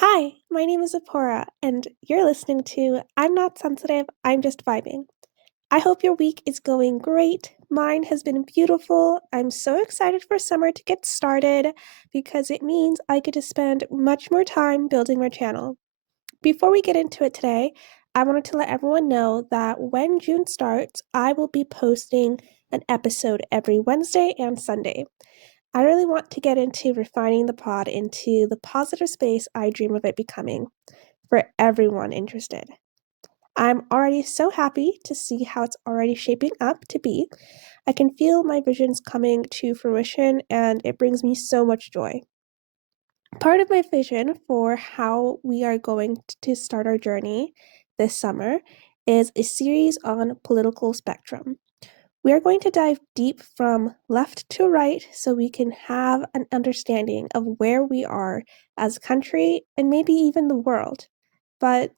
Hi, my name is Zipporah, and you're listening to I'm Not Sensitive, I'm Just Vibing. I hope your week is going great. Mine has been beautiful. I'm so excited for summer to get started because it means I get to spend much more time building my channel. Before we get into it today, I wanted to let everyone know that when June starts, I will be posting an episode every Wednesday and Sunday. I really want to get into refining the pod into the positive space I dream of it becoming for everyone interested. I'm already so happy to see how it's already shaping up to be. I can feel my visions coming to fruition, and it brings me so much joy. Part of my vision for how we are going to start our journey this summer is a series on political spectrum. We are going to dive deep from left to right so we can have an understanding of where we are as a country and maybe even the world. But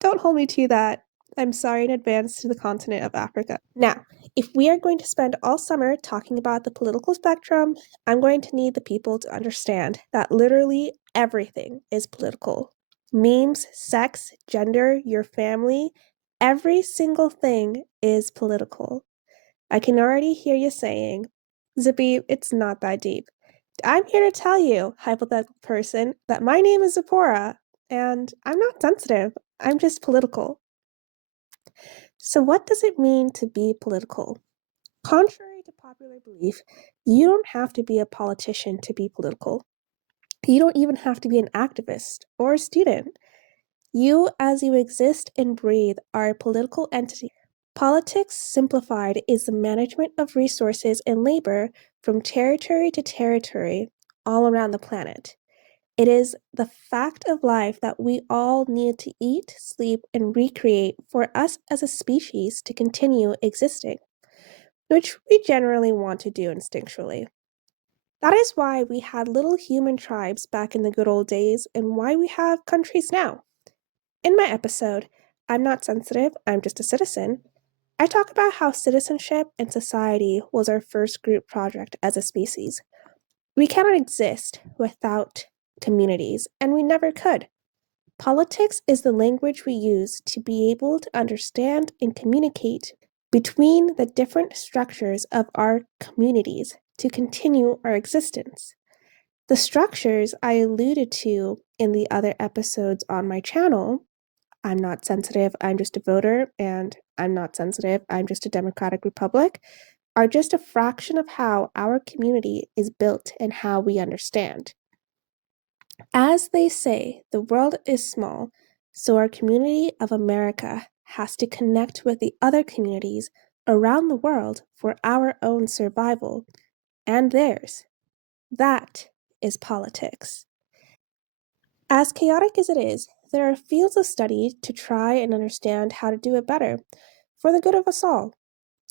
don't hold me to that. I'm sorry in advance to the continent of Africa. Now, if we are going to spend all summer talking about the political spectrum, I'm going to need the people to understand that literally everything is political. Memes, sex, gender, your family, every single thing is political. I can already hear you saying, Zippy, it's not that deep. I'm here to tell you, hypothetical person, that my name is Zipporah, and I'm not sensitive. I'm just political. So, what does it mean to be political? Contrary to popular belief, you don't have to be a politician to be political. You don't even have to be an activist or a student. You, as you exist and breathe, are a political entity. Politics simplified is the management of resources and labor from territory to territory all around the planet. It is the fact of life that we all need to eat, sleep, and recreate for us as a species to continue existing, which we generally want to do instinctually. That is why we had little human tribes back in the good old days and why we have countries now. In my episode, I'm Not Sensitive, I'm Just a Citizen, I talk about how citizenship and society was our first group project as a species. We cannot exist without communities, and we never could. Politics is the language we use to be able to understand and communicate between the different structures of our communities to continue our existence. The structures I alluded to in the other episodes on my channel, I'm not sensitive, I'm just a voter, and I'm not sensitive, I'm just a democratic republic, are just a fraction of how our community is built and how we understand. As they say, the world is small, so our community of America has to connect with the other communities around the world for our own survival and theirs. That is politics. As chaotic as it is, there are fields of study to try and understand how to do it better for the good of us all,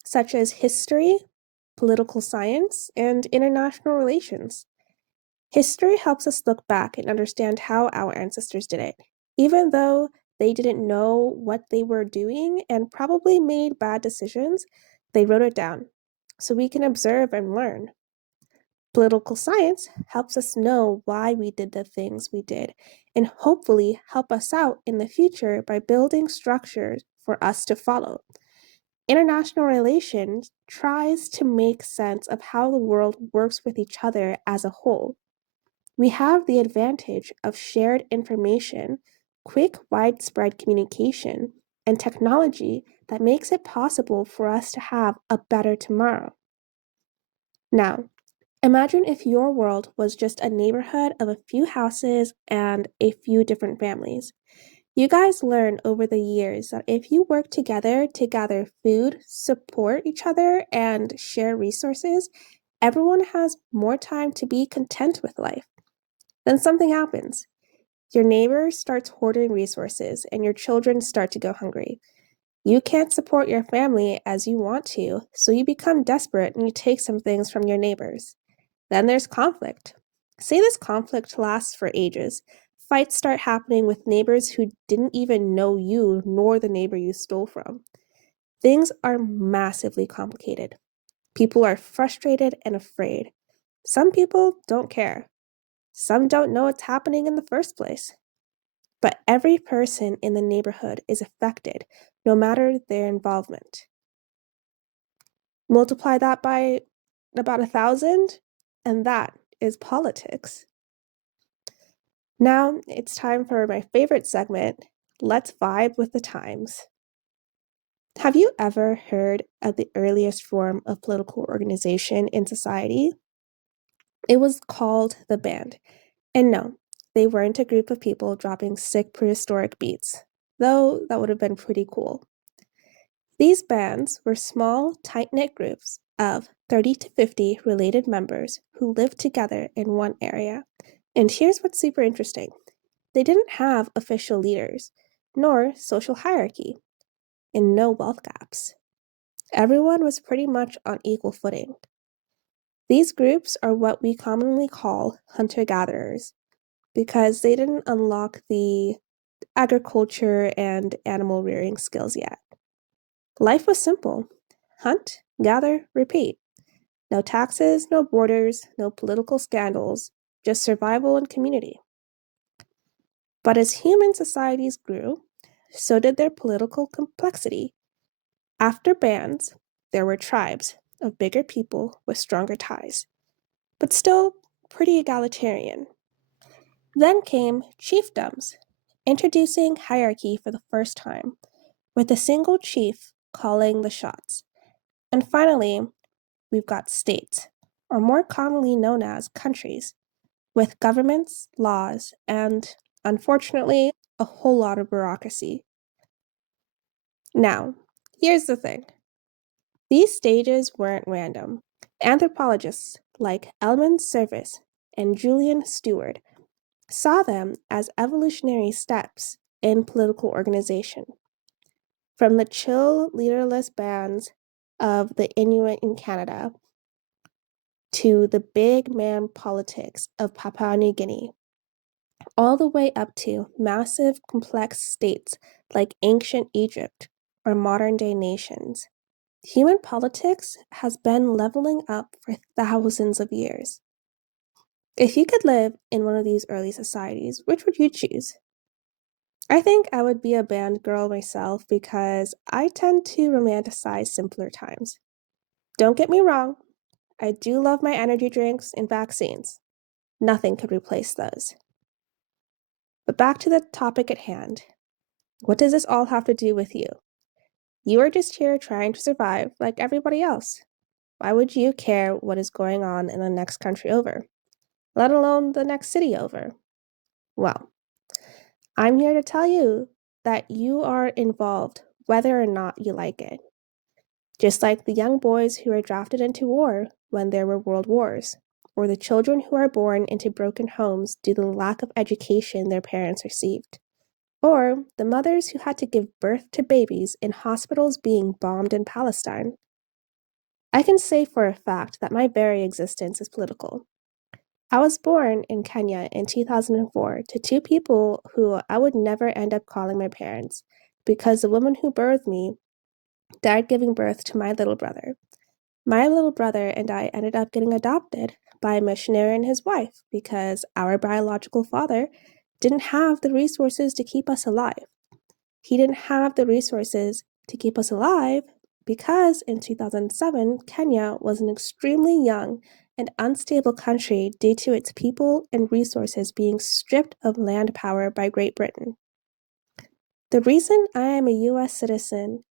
such as history, political science, and international relations. History helps us look back and understand how our ancestors did it, even though they didn't know what they were doing and probably made bad decisions, they wrote it down so we can observe and learn. Political science helps us know why we did the things we did and hopefully help us out in the future by building structures for us to follow. International relations tries to make sense of how the world works with each other as a whole. We have the advantage of shared information, quick, widespread communication, and technology that makes it possible for us to have a better tomorrow. Now, imagine if your world was just a neighborhood of a few houses and a few different families. You guys learn over the years that if you work together to gather food, support each other, and share resources, everyone has more time to be content with life. Then something happens. Your neighbor starts hoarding resources, and your children start to go hungry. You can't support your family as you want to, so you become desperate and you take some things from your neighbors. Then there's conflict. Say this conflict lasts for ages. Fights start happening with neighbors who didn't even know you nor the neighbor you stole from. Things are massively complicated. People are frustrated and afraid. Some people don't care. Some don't know it's happening in the first place. but every person in the neighborhood is affected, no matter their involvement. Multiply that by about 1,000, and that is politics. Now it's time for my favorite segment, Let's Vibe with the Times. Have you ever heard of the earliest form of political organization in society? It was called the band. And no, they weren't a group of people dropping sick prehistoric beats, though that would have been pretty cool. These bands were small, tight-knit groups of 30 to 50 related members who lived together in one area. And here's what's super interesting. They didn't have official leaders, nor social hierarchy, and no wealth gaps. Everyone was pretty much on equal footing. These groups are what we commonly call hunter-gatherers because they didn't unlock the agriculture and animal rearing skills yet. Life was simple. Hunt, gather, repeat. No taxes, no borders, no political scandals, just survival and community. But as human societies grew, so did their political complexity. After bands, there were tribes of bigger people with stronger ties, but still pretty egalitarian. Then came chiefdoms, introducing hierarchy for the first time, with a single chief calling the shots. And finally, we've got states, or more commonly known as countries, with governments, laws, and, unfortunately, a whole lot of bureaucracy. Now, here's the thing. These stages weren't random. Anthropologists like Elman Service and Julian Stewart saw them as evolutionary steps in political organization. From the chill, leaderless bands of the Inuit in Canada to the big man politics of Papua New Guinea, all the way up to massive, complex states like ancient Egypt or modern-day nations. Human politics has been leveling up for thousands of years. If you could live in one of these early societies, which would you choose? I think I would be a band girl myself because I tend to romanticize simpler times. Don't get me wrong, I do love my energy drinks and vaccines. Nothing could replace those. But back to the topic at hand. What does this all have to do with you? You are just here trying to survive like everybody else. Why would you care what is going on in the next country over, let alone the next city over? Well, I'm here to tell you that you are involved whether or not you like it. Just like the young boys who are drafted into war when there were world wars, or the children who are born into broken homes due to the lack of education their parents received, or the mothers who had to give birth to babies in hospitals being bombed in Palestine. I can say for a fact that my very existence is political. I was born in Kenya in 2004 to two people who I would never end up calling my parents because the woman who birthed me died giving birth to my little brother. My little brother and I ended up getting adopted by a missionary and his wife because our biological father didn't have the resources to keep us alive. He didn't have the resources to keep us alive because in 2007, Kenya was an extremely young and unstable country due to its people and resources being stripped of land power by Great Britain. The reason I am a US citizen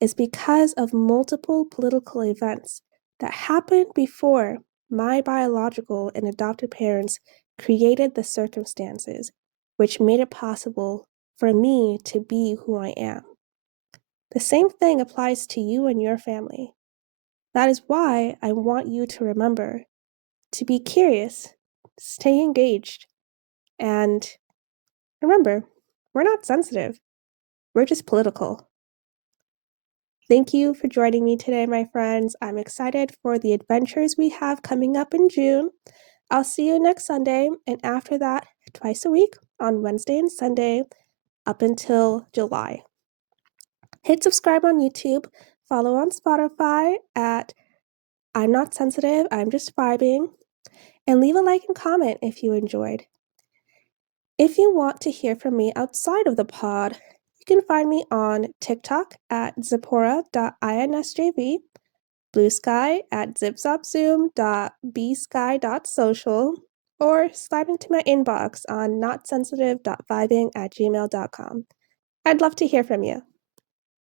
is because of multiple political events that happened before my biological and adopted parents created the circumstances which made it possible for me to be who I am. The same thing applies to you and your family. That is why I want you to remember to be curious, stay engaged, and remember, we're not sensitive, we're just political. Thank you for joining me today, my friends. I'm excited for the adventures we have coming up in June. I'll see you next Sunday, and after that, twice a week on Wednesday and Sunday up until July. Hit subscribe on YouTube, follow on Spotify at I'm Not Sensitive, I'm Just Vibing, and leave a like and comment if you enjoyed. If you want to hear from me outside of the pod, you can find me on TikTok at zipporah.insjv, Bluesky at zipzopzoom.bsky.social, or slide into my inbox on notsensitive.vibing@gmail.com. I'd love to hear from you.